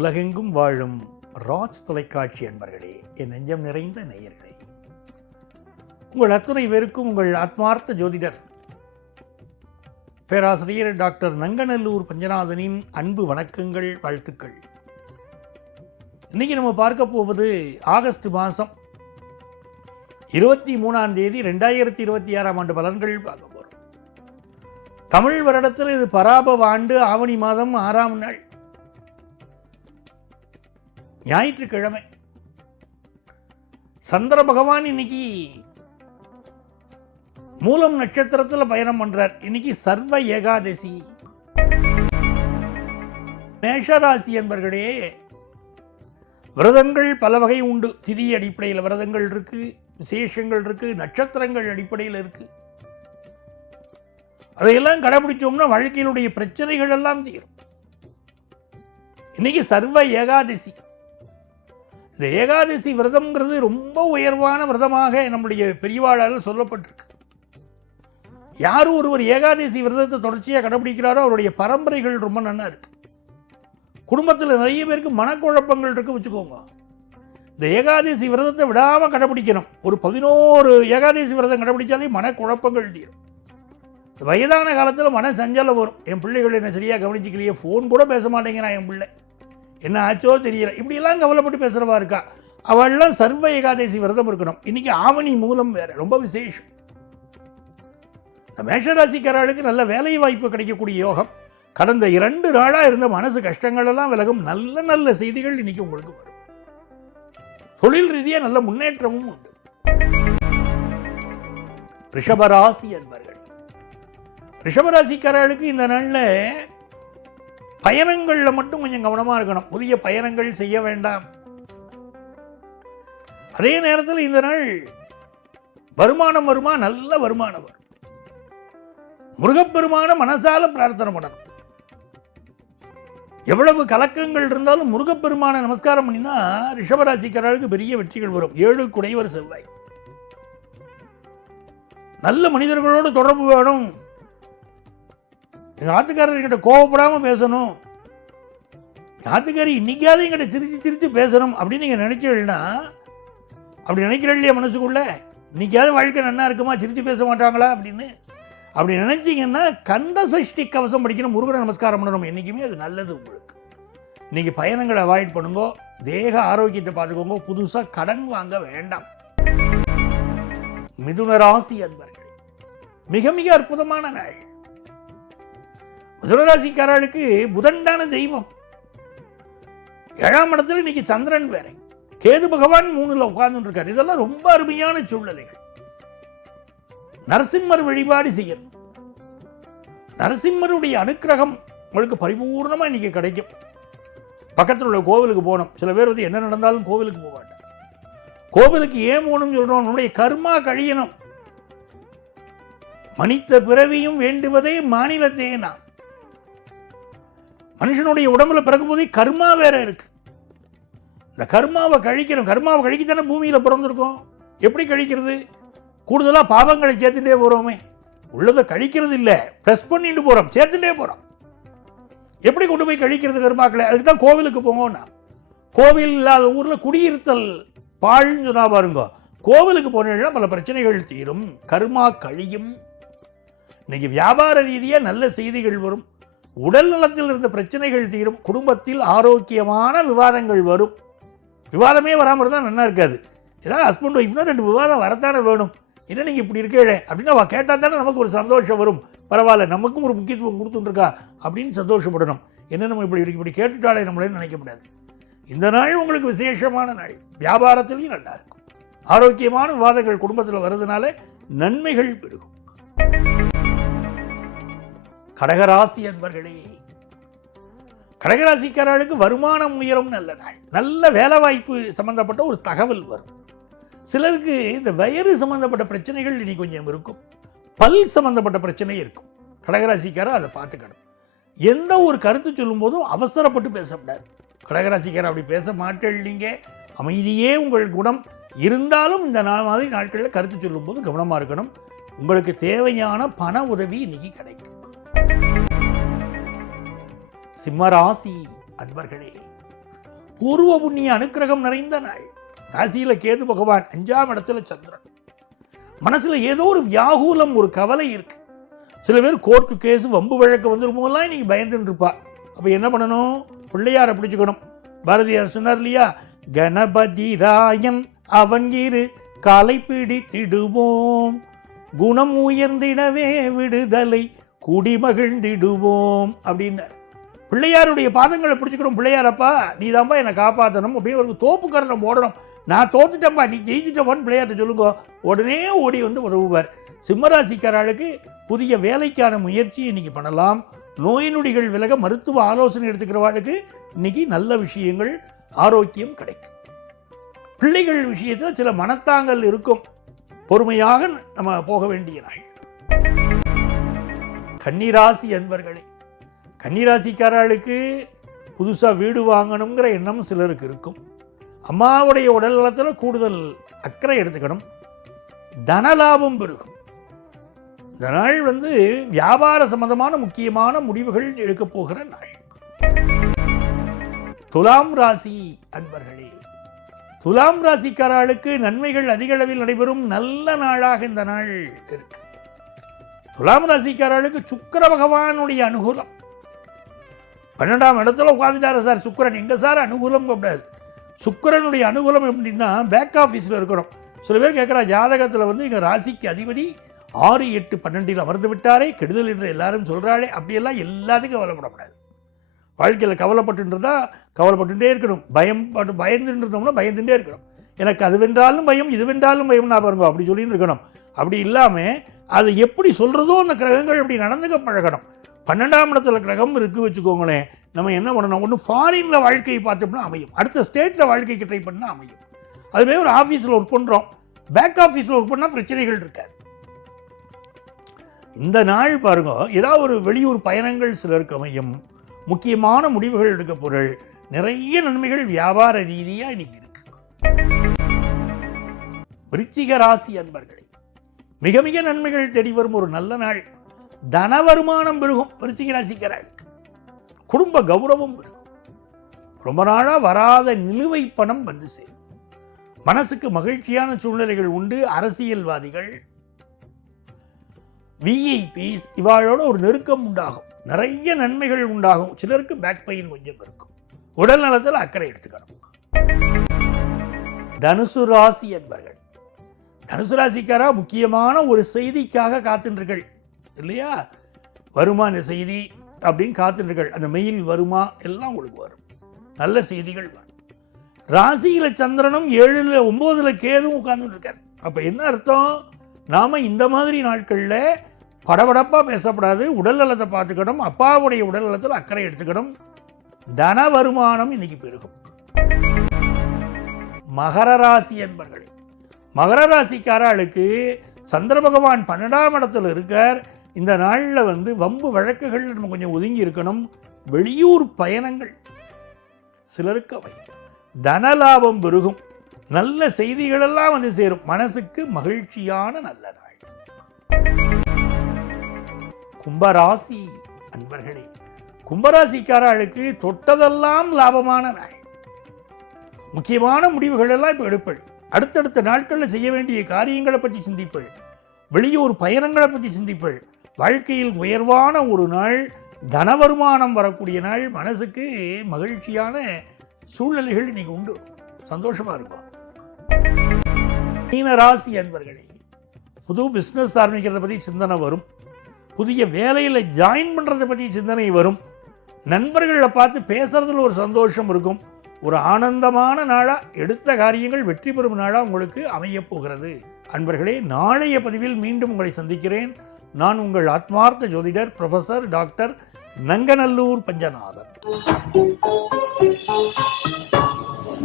உலகெங்கும் வாழும் ராஜ் தொலைக்காட்சி அன்பர்களே, என் நெஞ்சம் நிறைந்த நேயர்களே, உங்கள் அத்துணை பேருக்கும் உங்கள் ஆத்மார்த்த ஜோதிடர் பேராசிரியர் டாக்டர் நங்கநல்லூர் பஞ்சநாதனின் அன்பு வணக்கங்கள், வாழ்த்துக்கள். இன்னைக்கு நம்ம பார்க்க போவது ஆகஸ்ட் மாதம் 23ஆம் தேதி 2026ஆம் ஆண்டு பலன்கள் பார்க்க போகிறோம். தமிழ் வருடத்தில் இது பராபவ ஆண்டு ஆவணி மாதம் 6ஆம் நாள், ஞாயிற்றுக்கிழமை. சந்திர பகவான் இன்னைக்கு மூலம் நட்சத்திரத்தில் பயணம் பண்றார். இன்னைக்கு சர்வ ஏகாதசி. மேஷராசி என்பர்களே, விரதங்கள் பல வகை உண்டு. திதி அடிப்படையில் விரதங்கள் இருக்கு, விசேஷங்கள் இருக்கு, நட்சத்திரங்கள் அடிப்படையில் இருக்கு. அதையெல்லாம் கடைபிடிச்சோம்னா வாழ்க்கையிலுடைய பிரச்சனைகள் எல்லாம் தீரும். இன்னைக்கு சர்வ ஏகாதசி. இந்த ஏகாதசி விரதம்ங்கிறது ரொம்ப உயர்வான விரதமாக நம்முடைய பெரியவாளால் சொல்லப்பட்டிருக்கு. யார் ஒருவர் ஏகாதசி விரதத்தை தொடர்ச்சியாக கடைபிடிக்கிறாரோ அவருடைய பரம்பரைகள் ரொம்ப நல்லா இருக்கு. குடும்பத்தில் நிறைய பேருக்கு மனக்குழப்பங்கள் இருக்கு வச்சுக்கோங்க. இந்த ஏகாதசி விரதத்தை விடாமல் கடைபிடிக்கணும். ஒரு 11 ஏகாதசி விரதம் கடைபிடிச்சாலே மனக்குழப்பங்கள் தீரும். வயதான காலத்தில் மன சஞ்சலம் வரும். என் பிள்ளைகள் என்ன சரியாக கவனிச்சிக்கலையே, ஃபோன் கூட பேச மாட்டேங்கிறான் என் பிள்ளை, என்ன ஆச்சோ தெரியல, இப்படியெல்லாம் கவலைப்பட்டு பேசுகிறவா இருக்கா. அவள்லாம் சர்வ ஏகாதசி விரதம் இருக்கணும். இன்னைக்கு ஆவணி மூலம் வேற, ரொம்ப விசேஷம். இந்த மேஷராசிக்காரர்களுக்கு நல்ல வேலை வாய்ப்பு கிடைக்கக்கூடிய யோகம். கடந்த 2 நாளாக இருந்த மனசு கஷ்டங்கள் எல்லாம் விலகும். நல்ல நல்ல செய்திகள் இன்னைக்கு உங்களுக்கு வரும். தொழில் ரீதியாக நல்ல முன்னேற்றமும் உண்டு. ரிஷபராசி என்பர்கள், ரிஷபராசிக்காரர்களுக்கு இந்த நாளில் பயணங்களில் மட்டும் கொஞ்சம் கவனமாக இருக்கணும். புதிய பயணங்கள் செய்ய வேண்டாம். அதே நேரத்தில் இந்த நாள் வருமானம் வருமா, நல்ல வருமானம் வரும். முருகப்பெருமான மனசால பிரார்த்தனை பண்ணணும். எவ்வளவு கலக்கங்கள் இருந்தாலும் முருகப்பெருமான நமஸ்காரம் பண்ணினா ரிஷபராசிக்காரர்களுக்கு பெரிய வெற்றிகள் வரும். 7 குடைவர் செவ்வாய். நல்ல மனிதர்களோடு தொடர்பு வேணும். எங்கள் ஆத்துக்காரர்கிட்ட கோவப்படாமல் பேசணும். ஆத்துக்காரி இன்னைக்காவது எங்கிட்ட சிரிச்சு பேசணும் அப்படின்னு நீங்கள் நினைச்சீங்கன்னா, அப்படி நினைக்கிறேன் இல்லையா மனசுக்குள்ள, இன்னைக்காவது வாழ்க்கை நல்லா இருக்குமா, சிரித்து பேச மாட்டாங்களா அப்படின்னு அப்படி நினைச்சிங்கன்னா கந்த சஷ்டி கவசம் படிக்கணும், முருகனை நமஸ்காரம் பண்ணணும். என்றைக்குமே அது நல்லது உங்களுக்கு. இன்னைக்கு பயணங்களை அவாய்ட் பண்ணுங்க. தேக ஆரோக்கியத்தை பார்த்துக்கோங்க. புதுசாக கடன் வாங்க வேண்டாம். மிதுன ராசி அன்பர்கள், மிக மிக அற்புதமான நாள். மிதுனராசிக்காரர்களுக்கு புதன்தான தெய்வம். 7ஆம் இடத்துல இன்னைக்கு சந்திரன் வேற, கேது பகவான் 3ல் உட்கார்ந்து இருக்கார். இதெல்லாம் ரொம்ப அருமையான சூழ்நிலைகள். நரசிம்மர் வழிபாடு செய்யணும். நரசிம்மருடைய அனுக்கிரகம் உங்களுக்கு பரிபூர்ணமா இன்னைக்கு கிடைக்கும். பக்கத்தில் உள்ள கோவிலுக்கு போகணும். சில பேர் என்ன நடந்தாலும் கோவிலுக்கு போக மாட்டாங்க. கோவிலுக்கு ஏன் போகணும்னு சொல்றோம், நம்முடைய கர்மா கழியணும். மனித பிறவியும் வேண்டுவதே மாநிலத்தே. நான் மனுஷனுடைய உடம்புல பிறக்கும் போதே கர்மா வேற இருக்கு. இந்த கர்மாவை கழிக்கணும். கர்மாவை கழிக்கத்தானே பூமியில பிறந்திருக்கோம். எப்படி கழிக்கிறது? கூடுதலாக பாவங்களை சேர்த்துட்டே போறோமே. உள்ளதை கழிக்கிறது இல்லை, ப்ளஸ் பண்ணிட்டு போறோம், சேர்த்துட்டே போறோம். எப்படி கொண்டு போய் கழிக்கிறது கர்மாக்களை? அதுக்கு தான் கோவிலுக்கு போங்கண்ணா. கோவில் இல்லாத ஊர்ல குடியிருத்தல் பாழ்னு சொன்னா பாருங்க. கோவிலுக்கு போனீங்கன்னா பல பிரச்சனைகள் தீரும், கர்மா கழியும். இன்னைக்கு வியாபார ரீதியாக நல்ல செய்திகள் வரும். உடல் நலத்தில் இருந்த பிரச்சனைகள் தீரும். குடும்பத்தில் ஆரோக்கியமான விவாதங்கள் வரும். விவாதமே வராமல் இருந்தால் நல்லா இருக்காது. ஏதாவது ஹஸ்பண்ட் ஒய்ஃப்னா 2 விவாதம் வரத்தானே வேணும். என்ன நீங்கள் இப்படி இருக்கே அப்படின்னா அவள் கேட்டால் தானே நமக்கு ஒரு சந்தோஷம் வரும். பரவாயில்ல, நமக்கும் ஒரு முக்கியத்துவம் கொடுத்துட்டுருக்கா அப்படின்னு சந்தோஷப்படணும். என்ன நம்ம இப்படி கேட்டுட்டாலே நம்மளே நினைக்கக்கூடாது. இந்த நாள் உங்களுக்கு விசேஷமான நாள். வியாபாரத்திலையும் நல்லா இருக்கும். ஆரோக்கியமான விவாதங்கள் குடும்பத்தில் வருதுனால நன்மைகள் பெருகும். கடகராசி அன்பர்களே, கடகராசிக்காரர்களுக்கு வருமானம் உயரும். நல்ல நாள். நல்ல வேலை வாய்ப்பு சம்பந்தப்பட்ட ஒரு தகவல் வரும். சிலருக்கு இந்த வயிறு சம்பந்தப்பட்ட பிரச்சனைகள் இன்னைக்கு கொஞ்சம் இருக்கும். பல் சம்பந்தப்பட்ட பிரச்சனை இருக்கும். கடகராசிக்காரர் அதை பார்த்துக்கணும். எந்த ஒரு கருத்து சொல்லும் போதும் அவசரப்பட்டு பேசக்கூடாது. கடகராசிக்காரர் அப்படி பேச மாட்டேன். நீங்கள் அமைதியே உங்கள் குணம் இருந்தாலும் இந்த மாதிரி நாட்களில் கருத்து சொல்லும் போது கவனமாக இருக்கணும். உங்களுக்கு தேவையான பண உதவி இன்னைக்கு கிடைக்கும். சிம்மராசி அன்பர்களே, பூர்வ புண்ணிய அனுக்கிரகம் நிறைந்த நாள். ராசியில் கேது பகவான், 5ஆம் இடத்துல சந்திரன். மனசுல ஏதோ ஒரு வியாகுலம், ஒரு கவலை இருக்கு. சில பேர் கோர்ட்டு கேஸ் வம்பு வழக்கு வந்துருமோலாம் இன்னைக்கு பயந்துட்டு இருப்பா. அப்போ என்ன பண்ணணும்? பிள்ளையாரை பிடிச்சுக்கணும். பாரதியார் சொன்னார் இல்லையா, கணபதி ராயன் அவன் இரு காலை பிடித்திடுவோம், குணம் உயர்ந்திடவே விடுதலை குடிமகிழ்ந்திடுவோம் அப்படின்னார். பிள்ளையாருடைய பாதங்களை பிடிச்சிக்கிறோம். பிள்ளையாரப்பா நீ தான்ப்பா என்னை காப்பாற்றணும் அப்படின்னு ஒரு தோப்புக்கரணம் ஓடணும். நான் தோத்துட்டேன்ப்பா, நீ ஜெயிச்சிட்டப்பான்னு பிள்ளையார்ட்ட சொல்லுங்க. உடனே ஓடி வந்து உதவுவார். சிம்மராசிக்காரர்களுக்கு புதிய வேலைக்கான முயற்சி இன்னைக்கு பண்ணலாம். நோய் நொடிகள் விலக மருத்துவ ஆலோசனை எடுத்துக்கிறவாளுக்கு இன்னைக்கு நல்ல விஷயங்கள், ஆரோக்கியம் கிடைக்கும். பிள்ளைகள் விஷயத்தில் சில மனத்தாங்கல் இருக்கும். பொறுமையாக நம்ம போக வேண்டிய நாள். கன்னிராசி அன்பர்களே, கன்னிராசிக்காரர்களுக்கு புதுசாக வீடு வாங்கணுங்கிற எண்ணம் சிலருக்கு இருக்கும். அம்மாவுடைய உடல் நலத்தில் கூடுதல் அக்கறை எடுத்துக்கணும். தனலாபம் பெருகும். இந்த நாள் வியாபார சம்பந்தமான முக்கியமான முடிவுகள் எடுக்க போகிற நாள். துலாம் ராசி அன்பர்களே, துலாம் ராசிக்காரர்களுக்கு நன்மைகள் அதிக அளவில் நடைபெறும் நல்ல நாளாக இந்த நாள் இருக்கு. துலாம் ராசிக்காரர்களுக்கு சுக்கிர பகவானுடைய அனுகூலம். 12ஆம் இடத்துல உட்காந்துட்டாரு சார் சுக்கிரன். எங்க சார் அனுகூலம் கூடாது. சுக்கிரனுடைய அனுகூலம் எப்படின்னா பேக் ஆஃபீஸில் இருக்கிறோம். சில பேர் கேட்குறா, ஜாதகத்தில் எங்கள் ராசிக்கு அதிபதி 6, 8, 12 அமர்ந்து விட்டாரே, கெடுதல் என்று எல்லாரும் சொல்கிறாளே, அப்படியெல்லாம் எல்லாத்துக்கும் கவலைப்படக்கூடாது. வாழ்க்கையில் கவலைப்பட்டு இருந்தால் கவலைப்பட்டுட்டே இருக்கணும். பயந்துட்டு இருந்தோம்னா பயந்துட்டே இருக்கணும். எனக்கு அது வென்றாலும் பயம், இது வென்றாலும் பயம் நான் பாருங்க அப்படி சொல்லிட்டு இருக்கணும். அப்படி இல்லாமல் அது எப்படி சொல்கிறதோ அந்த கிரகங்கள் அப்படி நடந்துக்க பழகணும். 12ஆம் இடத்துல கிரகம் இருக்குது வச்சுக்கோங்களேன். நம்ம என்ன பண்ணணும்? ஒன்று ஃபாரினில் வாழ்க்கையை பார்த்தோம்னா அமையும், அடுத்த ஸ்டேட்டில் வாழ்க்கைக்கு ட்ரை பண்ணால் அமையும். அதுவே ஒரு ஆஃபீஸில் ஒர்க் பண்ணுறோம், பேக் ஆஃபீஸில் ஒர்க் பண்ணால் பிரச்சனைகள் இருக்காது. இந்த நாள் பாருங்க, ஏதாவது ஒரு வெளியூர் பயணங்கள் சிலருக்கு அமையும். முக்கியமான முடிவுகள் எடுக்க பொருள், நிறைய நன்மைகள் வியாபார ரீதியாக இன்னைக்கு இருக்கு. விருச்சிக ராசி அன்பர்களே, மிக மிக நன்மைகள் தேடி வரும் ஒரு நல்ல நாள். தன வருமானம் பெருகும். விருச்சிக ராசிக்காரர்களுக்கு குடும்ப கௌரவம் பெருகும். ரொம்ப நாளாக வராத நிலுவை பணம் வந்து சேரும். மனசுக்கு மகிழ்ச்சியான சூழ்நிலைகள் உண்டு. அரசியல்வாதிகள், விஐபிஸ் இவாளோட ஒரு நெருக்கம் உண்டாகும். நிறைய நன்மைகள் உண்டாகும். சிலருக்கு பேக் பெயின் கொஞ்சம் இருக்கும். உடல் நலத்தில் அக்கறை எடுத்துக்கணும். தனுசு ராசி என்பர்கள், தனுசு ராசிக்காரா முக்கியமான ஒரு செய்திக்காக காத்துன்றீர்கள் இல்லையா? வருமா இந்த செய்தி அப்படின்னு காத்துன்றீர்கள். அந்த மெயில் வருமா, எல்லாம் உங்களுக்கு வரும். நல்ல செய்திகள் வரும். ராசியில் சந்திரனும் 7ல் 9ல் கேதும் உட்கார்ந்துட்டு இருக்கார். அப்போ என்ன அர்த்தம்? நாம் இந்த மாதிரி நாட்களில் படபடப்பாக பேசப்படாது. உடல் நலத்தை பார்த்துக்கணும். அப்பாவுடைய உடல் நலத்தில் அக்கறை எடுத்துக்கணும். தன வருமானம் இன்னைக்கு பெருகும். மகர ராசி என்பர்களே, மகர ராசிக்காரர்களுக்கு சந்திர பகவான் 12ஆம் இடத்துல இருக்கார். இந்த நாளில் வம்பு வழக்குகள் நம்ம கொஞ்சம் ஒதுங்கி இருக்கணும். வெளியூர் பயணங்கள் சிலருக்கு அவை. தனலாபம் பெருகும். நல்ல செய்திகளெல்லாம் சேரும். மனசுக்கு மகிழ்ச்சியான நல்ல நாள். கும்பராசி அன்பர்களே, கும்பராசிக்காரர்களுக்கு தொட்டதெல்லாம் லாபமான நாள். முக்கியமான முடிவுகள் எல்லாம் இப்போ எடுப்பள். அடுத்தடுத்த நாட்களில் செய்ய வேண்டிய காரியங்களை பற்றி சிந்திப்பள். வெளியூர் பயணங்களை பற்றி சிந்திப்பள். வாழ்க்கையில் உயர்வான ஒரு நாள். தன வருமானம் வரக்கூடிய நாள். மனசுக்கு மகிழ்ச்சியான சூழ்நிலைகள் இன்னைக்கு உண்டு. சந்தோஷமா இருக்கும். மீன ராசி அன்பர்களே, புது பிஸ்னஸ் ஆரம்பிக்கிறத பற்றி சிந்தனை வரும். புதிய வேலையில் ஜாயின் பண்ணுறதை பற்றி சிந்தனை வரும். நண்பர்களை பார்த்து பேசுறதுல ஒரு சந்தோஷம் இருக்கும். ஒரு ஆனந்தமான நாளாக எடுத்த காரியங்கள் வெற்றி பெறும் நாளாக உங்களுக்கு அமையப் போகிறது. அன்பர்களே, நாளைய பதிவில் மீண்டும் உங்களை சந்திக்கிறேன். நான் உங்கள் ஆத்மார்த்த ஜோதிடர் ப்ரொஃபசர் டாக்டர் நங்கநல்லூர் பஞ்சநாதன்.